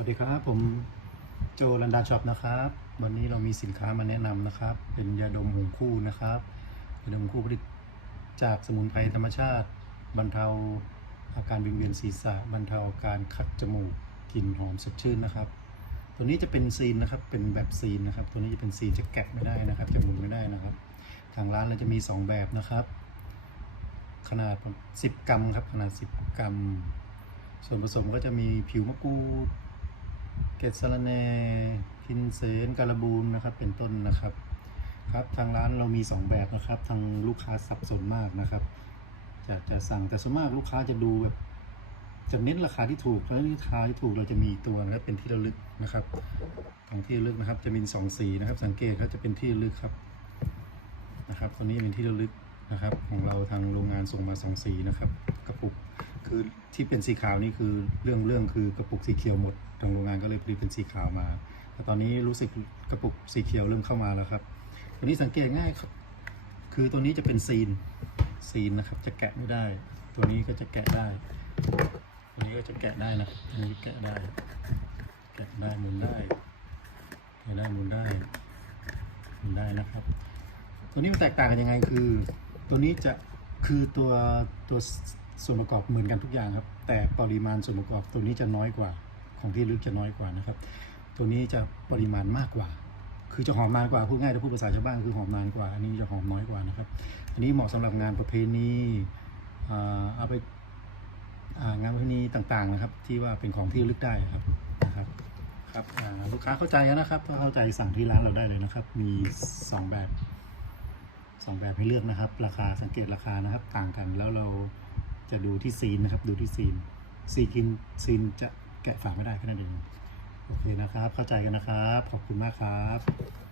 วัสดีครับ ผมโจลันดาช็อปนะครับ วันนี้เรามีสินค้ามาแนะนำนะครับ เป็นยาดมหงคู่นะครับยาดมหงคู่ผลิตจากสมุนไพรธรรมชาติ บรรเทาอาการวิงเวียนศีรษะ บรรเทาอาการคัดจมูกกลิ่นหอมสดชื่นนะครับ ตัวนี้จะเป็นซีนนะครับเป็นแบบซีนนะครับ ตัวนี้จะเป็นซีนจะแกะไม่ได้นะครับจะหมุนไม่ได้นะครับ ทางร้านเราจะมี 2 แบบนะครับ ขนาด 10 กรัมครับขนาด 10 กรัมส่วนผสมก็จะมีผิวมะกรูด เกล็ดสะรแน่พินเสนการบูนนะครับเป็นต้นนะครับ ครับทางร้านเรามี 2 แบบนะครับ ทางลูกค้าสับสนมากนะครับ จะจะสั่งแต่ส่วนมากลูกค้าจะดูแบบจะเน้นราคาที่ถูกแล้วราคาที่ถูกเราจะมีตัวนะครับเป็นที่ระลึกนะครับของที่ระลึกนะครับ จะมีสองสีนะครับ สังเกตเขาจะเป็นที่ระลึกครับนะครับตัวนี้เป็นที่ระลึกนะครับ ของเราทางโรงงานส่งมาสองสีนะครับ กระปุก คือที่เป็นสีขาวนี่คือเรื่องเรื่องคือกระปุกสีเขียวหมดทางโรงงานก็เลยผลิตเป็นสีขาวมาแต่ตอนนี้รู้สึกกระปุกสีเขียวเริ่มเข้ามาแล้วครับตัวนี้สังเกตง่ายครับคือตัวนี้จะเป็นซีนซีนนะครับ จะแกะไม่ได้ ตัวนี้ก็จะแกะได้ ตัวนี้ก็จะแกะได้นะตัวนี้แกะได้ แกะได้หมุนได้แกะได้หมุนได้หมุนได้นะครับ ตัวนี้มันแตกต่างกันยังไงคือ ตัวนี้จะคือตัวตัว ส่วนประกอบเหมือนกันทุกอย่างครับ แต่ปริมาณส่วนประกอบตัวนี้จะน้อยกว่า ของที่ลึกจะน้อยกว่านะครับ ตัวนี้จะปริมาณมากกว่า คือจะหอมนานกว่าพูดง่ายถ้าพูดภาษาชาวบ้านคือหอมนานกว่า อันนี้จะหอมน้อยกว่านะครับ อันนี้เหมาะสำหรับงานประเพณีอ่าเอาไปอ่างานประเพณีต่างๆนะครับ ที่ว่าเป็นของที่ลึกได้ครับนะครับครับอ่าลูกค้าเข้าใจแล้วนะครับถ้าเข้าใจสั่งที่ร้านเราได้เลยนะครับ มีสองแบบสองแบบให้เลือกนะครับ ราคาสังเกตราคานะครับ ต่างกันแล้วเรา จะดูที่ซีนนะครับ ดูที่ซีน ซีกินซีนจะแกะฝาไม่ได้แค่นั้นเอง โอเคนะครับ เข้าใจกันนะครับ ขอบคุณมากครับ